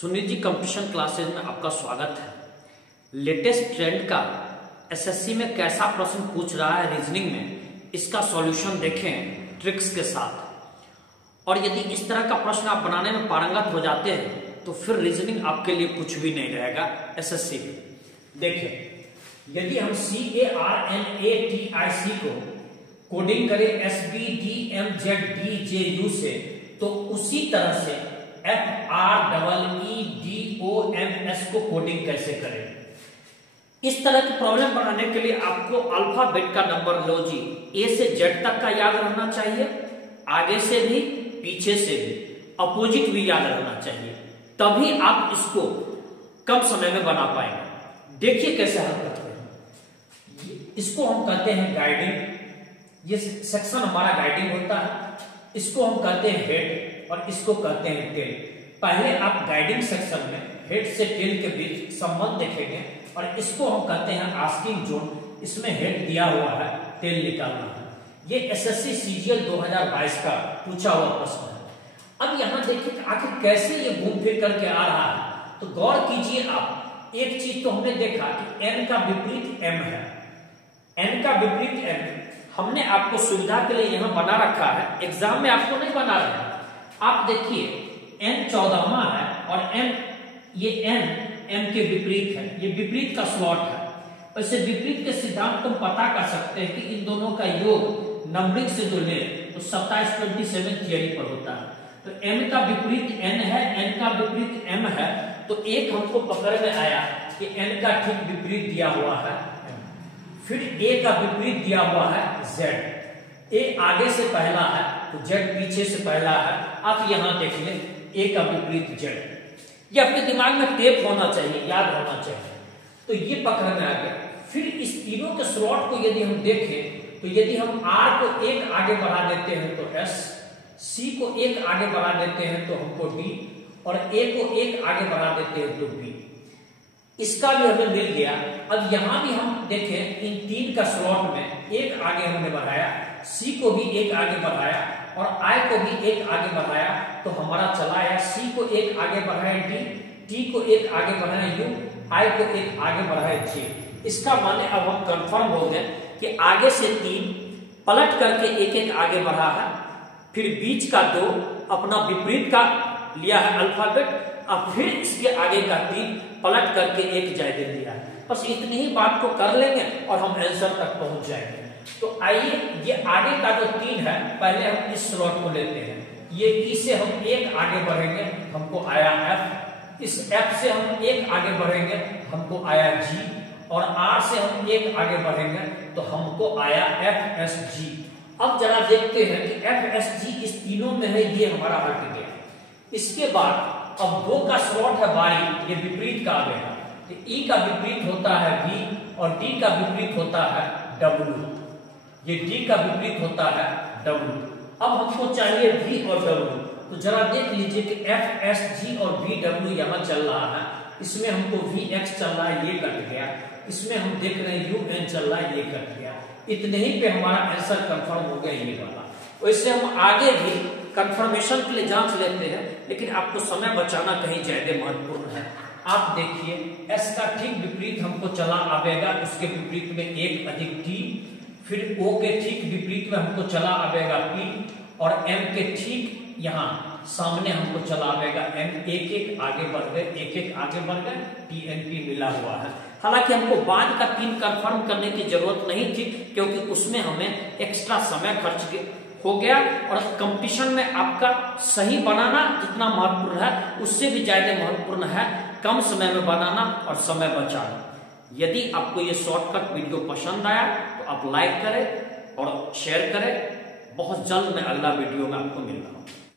Sunil ji competition classes में आपका स्वागत है। लेटेस्ट ट्रेंड का एसएससी में कैसा प्रश्न पूछ रहा है रीजनिंग में, इसका सॉल्यूशन देखें ट्रिक्स के साथ। और यदि इस तरह का प्रश्न आप बनाने में पारंगत हो जाते हैं तो फिर रीजनिंग आपके लिए कुछ भी नहीं रहेगा एसएससी में। देखें, यदि हम CARNATIC को कोडिंग करें SBDMZDJU से, तो उसी तरह से FREEDOMS को कोडिंग कैसे करें। इस तरह की प्रॉब्लम बनाने के लिए आपको अल्फाबेट का नंबरोलॉजी A से Z तक का याद रहना चाहिए, आगे से भी पीछे से भी, अपोजिट भी याद रहना चाहिए, तभी आप इसको कम समय में बना पाएंगे। देखिए कैसे हल करते हैं। इसको हम कहते हैं गाइडिंग, ये सेक्शन हमारा गाइडिंग होता है। इसको हम कहते हैं हेड और इसको कहते हैं टेल। पहले आप गाइडिंग सेक्शन में हेड से टेल के बीच संबंध देखेंगे और इसको हम कहते हैं आस्किंग जोन। इसमें हेड दिया हुआ है, टेल निकालना है। ये एसएससी सीजीएल 2022 का पूछा हुआ प्रश्न है। अब यहां देखिए आखिर कैसे ये घूम फिर करके आ रहा है, तो गौर कीजिए आप। एक चीज तो हमने देखा कि n का विपरीत m है, n का विपरीत m हमने आपको सुविधा के लिए यहां बना रखा है, एग्जाम में आपको नहीं बना रहा है। आप देखिए n 14वां है और ये n m के विपरीत है, ये विपरीत का स्लॉट है। वैसे विपरीत के सिद्धांत को हम पता कर सकते हैं कि इन दोनों का योग नंबरिंग से जो ले तो 27 थियरी पर होता है। तो m का विपरीत n है, n का विपरीत m है, तो एक हमको पकड़ में आया कि n का ठीक विपरीत दिया हुआ है m। फिर a का विपरीत दिया हुआ है z। a आगे से पहला है तो z पीछे से पहला है। आप यहां देख लें a का विपरीत z, ये आपके दिमाग में टेप होना चाहिए, याद होना चाहिए। तो ये पकड़ में आ गया। फिर इस तीनों के स्लॉट को यदि हम देखें तो यदि हम r को एक आगे बढ़ा देते हैं तो s, c को एक आगे बढ़ा देते हैं तो हमको d, और a को एक आगे बढ़ा देते हैं तो b। इसका भी हमें मिल गया। अब यहां भी हम देखें इन तीन का स्लॉट में एक आगे हमने बढ़ाया, c को भी एक आगे बढ़ाया और I को भी एक आगे बढ़ाया, तो हमारा चला आया c को एक आगे बढ़ाए d, t को एक आगे बढ़ाए u, I को एक आगे बढ़ाए j। इसका माने अब हम कंफर्म हो गए कि आगे से 3 पलट करके एक एक आगे बढ़ा है, फिर बीच का 2 अपना विपरीत का लिया है अल्फाबेट, और फिर इसके आगे का 3 पलट करके एक जायदे दिया है। बस इतनी ही बात को कर लेंगे और हम आंसर तक पहुंच जाएंगे। तो आइए ये आगे का जो 3 है, पहले हम इस स्लॉट को लेते हैं। ये E से हम एक आगे बढ़ेंगे, हमको आया F। इस F से हम एक आगे बढ़ेंगे, हमको आया G, और R से हम एक आगे बढ़ेंगे तो हमको आया FSG। अब जरा देखते हैं कि FSG इस तीनों में है, ये हमारा हट गया। इसके बाद अब 2 का स्लॉट है बाई, ये विपरीत का आ गया। तो E का विपरीत होता है V और D का विपरीत होता है W, ये D का विपरीत होता है W। अब हमको चाहिए V और W, तो जरा देख लीजिए कि FSG और VW यहां चल रहा है। इसमें हमको VX चल रहा है, ये कट गया। इसमें हम देख रहे हैं UN चल रहा है, ये कट गया। इतने ही पे हमारा आंसर कंफर्म हो गया, ये वाला। वैसे हम आगे भी कंफर्मेशन के लिए जांच लेते हैं, लेकिन आपको समय बचाना कहीं ज्यादा महत्वपूर्ण है। आप देखिए S का ठीक विपरीत हमको चला आवेगा, उसके विपरीत में 1 अधिक T, फिर O के ठीक विपरीत में हमको चला आवेगा P, और M के ठीक यहाँ सामने हमको चला आवेगा M। एक एक आगे बढ़ गए, एक एक आगे बढ़ गए, TNP मिला हुआ है। हालांकि हमको बाद का 3 कंफर्म करने की जरूरत नहीं थी, क्योंकि उसमें हमें एक्स्ट्रा समय खर्च हो गया। और कंपटीशन में आपका सही बनाना जितना महत्वपूर्ण है, उससे भी ज्यादा महत्वपूर्ण है कम समय में बनाना और समय बचाना। यदि आपको ये शॉर्टकट वीडियो पसंद आया तो आप लाइक करें और शेयर करें। बहुत जल्द मैं अगला वीडियो में आपको मिल रहा हूं।